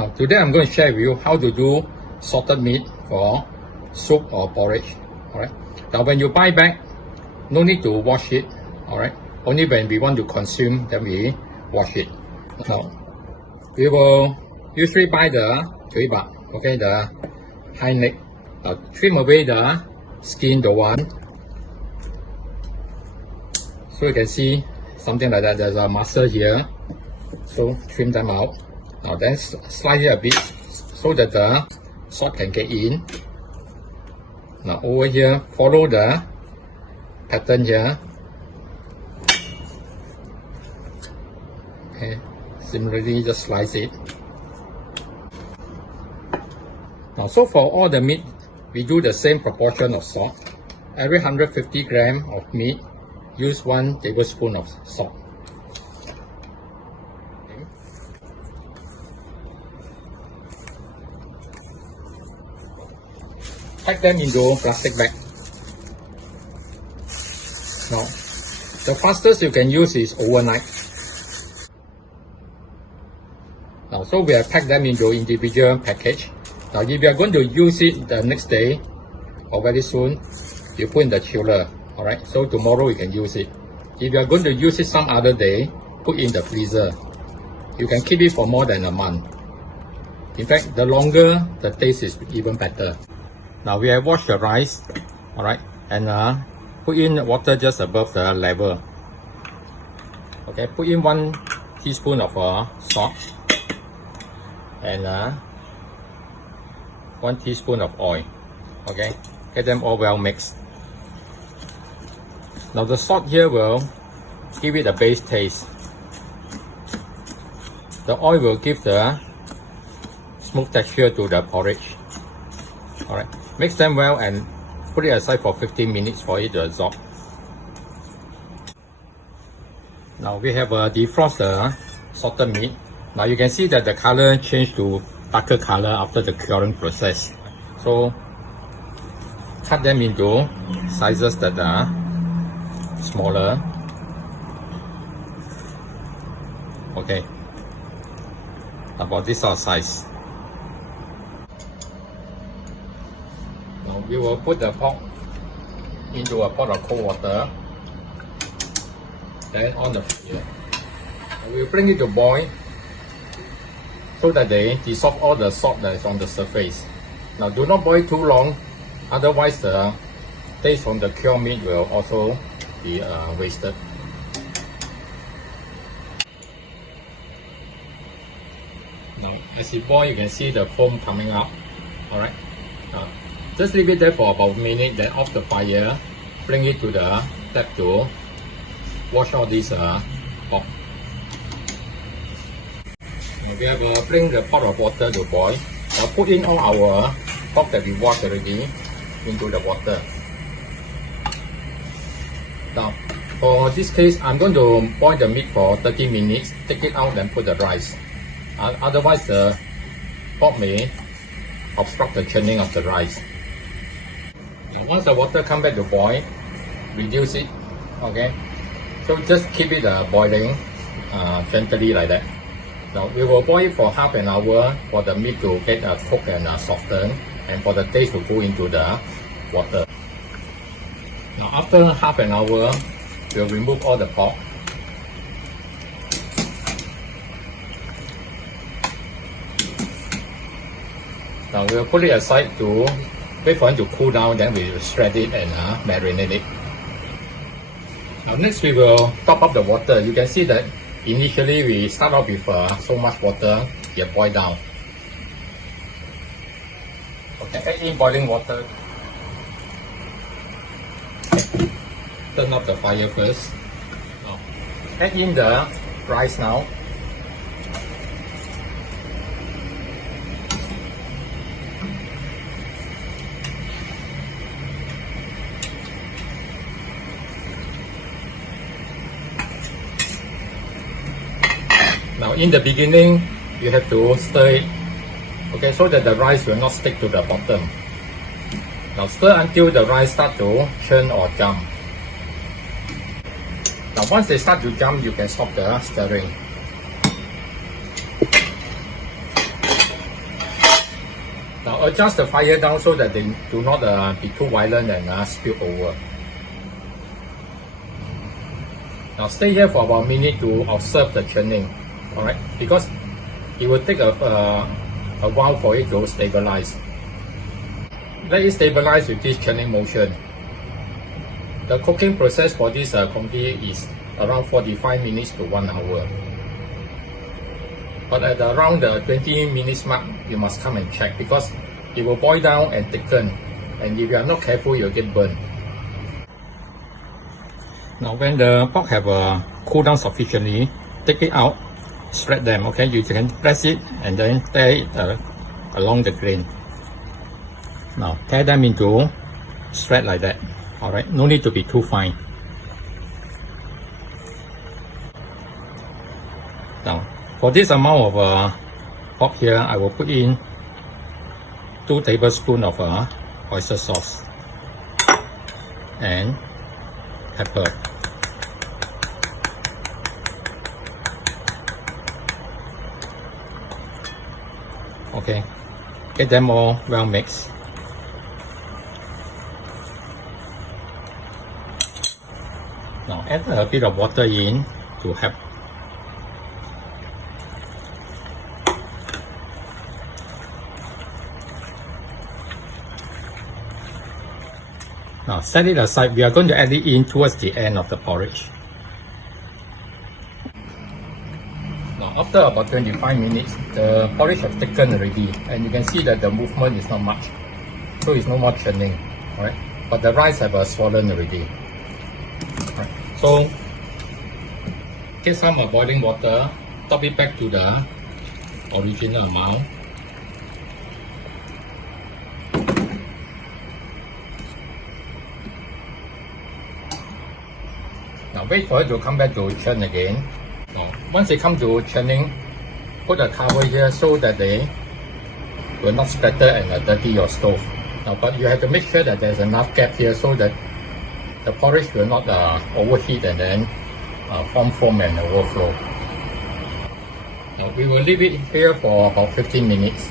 Now today I'm going to share with you how to do salted meat for soup or porridge. Alright. Now when you buy back, no need to wash it. Alright. Only when we want to consume, then we wash it. Now we will usually buy the 嘴巴, okay, the hind leg. Now trim away the skin, the one. So you can see something like that. There's a muscle here. So trim them out. Now then slice it a bit so that the salt can get in. Now over here, follow the pattern here. Okay, similarly just slice it. Now so for all the meat, we do the same proportion of salt. Every 150 grams of meat, use 1 tablespoon of salt. Pack them into plastic bag. Now, the fastest you can use is overnight. Now, so we have packed them into individual package. Now, if you are going to use it the next day or very soon, you put in the chiller. Alright, so tomorrow you can use it. If you are going to use it some other day, put in the freezer. You can keep it for more than a month. In fact, the longer, the taste is even better. Now we have washed the rice, alright, and put in water just above the level. Okay, put in 1 teaspoon of salt and 1 teaspoon of oil. Okay, get them all well mixed. Now the salt here will give it a base taste. The oil will give the smooth texture to the porridge. Alright, mix them well and put it aside for 15 minutes for it to absorb. Now we have defrost the salted meat. Now you can see that the color changed to darker color after the curing process. So cut them into sizes that are smaller. Okay, about this sort of size. Now we will put the pork into a pot of cold water, then on the fire. We will bring it to boil so that they dissolve all the salt that is on the surface. Now do not boil too long, otherwise the taste from the cured meat will also be wasted. Now as it boils, you can see the foam coming up. Alright, just leave it there for about a minute, then off the fire, bring it to the tap to wash all this pork. Now we have bring the pot of water to boil. Now put in all our pork that we washed already into the water. Now, for this case, I'm going to boil the meat for 30 minutes, take it out and put the rice. Otherwise, the pork may obstruct the churning of the rice. Now, once the water comes back to boil, reduce it, okay? So just keep it boiling gently like that. Now, we will boil it for half an hour for the meat to get cooked and softened, and for the taste to go into the water. Now after half an hour, we'll remove all the pork. Now we'll put it aside to wait for it to cool down, then we will shred it and marinate it. Now next we will top up the water. You can see that initially we start off with so much water, it boil down. Okay, add in boiling water. Turn up the fire first. Now, add in the rice now. Now in the beginning, you have to stir it, okay, so that the rice will not stick to the bottom. Now stir until the rice start to churn or jump. Now once they start to jump, you can stop the stirring. Now adjust the fire down so that they do not be too violent and spill over. Now stay here for about a minute to observe the churning, alright? Because it will take a while for it to stabilize. Let it stabilize with this churning motion. The cooking process for this congee is around 45 minutes to 1 hour. But at around the 20 minutes mark, you must come and check because it will boil down and thicken. And if you are not careful, you'll get burned. Now when the pork have cooled down sufficiently, take it out, spread them, okay? You can press it and then tear it along the grain. Now tear them into shred like that, alright? No need to be too fine. Now for this amount of pork here, I will put in 2 tablespoons of oyster sauce and pepper. Okay, get them all well mixed. Now add a bit of water in to help. Now set it aside. We are going to add it in towards the end of the porridge. Now after about 25 minutes, the porridge has thickened already, and you can see that the movement is not much, so it's no more churning, alright? But the rice have swollen already. Right. So get some boiling water, top it back to the original amount. Now wait for it to come back to churn again. Now, once they come to churning, put a cover here so that they will not splatter and dirty your stove. Now, but you have to make sure that there's enough gap here so that the porridge will not overheat and then form foam and overflow. Now we will leave it here for about 15 minutes.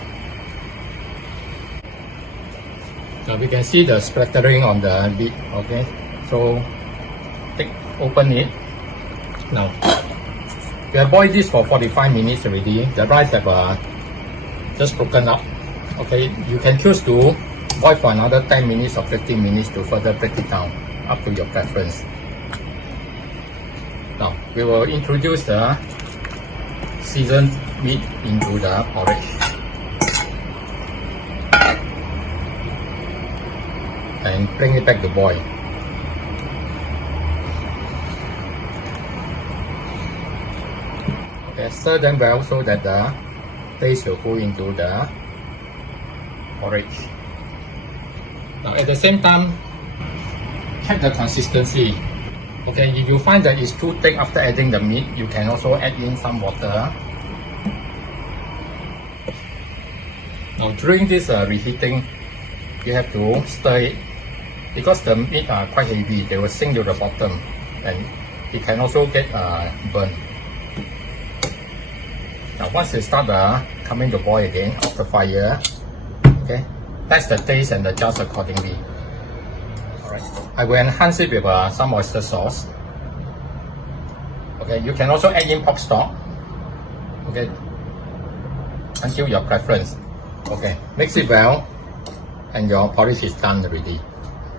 Now we can see the splattering on the lid, okay? So open it. Now we have boiled this for 45 minutes already. The rice have just broken up. Okay, you can choose to boil for another 10 minutes or 15 minutes to further break it down, up to your preference. Now we will introduce the seasoned meat into the porridge and bring it back to boil. Okay, stir them well so that the taste will go into the porridge. Now at the same time, check the consistency. Okay, if you find that it's too thick after adding the meat, you can also add in some water. Now during this reheating, you have to stir it because the meat are quite heavy. They will sink to the bottom and it can also get burnt. Now once they start coming to boil again off the fire, okay, test the taste and adjust accordingly. Alright, I will enhance it with some oyster sauce. Okay, you can also add in pork stock. Okay, until your preference. Okay, mix it well, and your porridge is done already.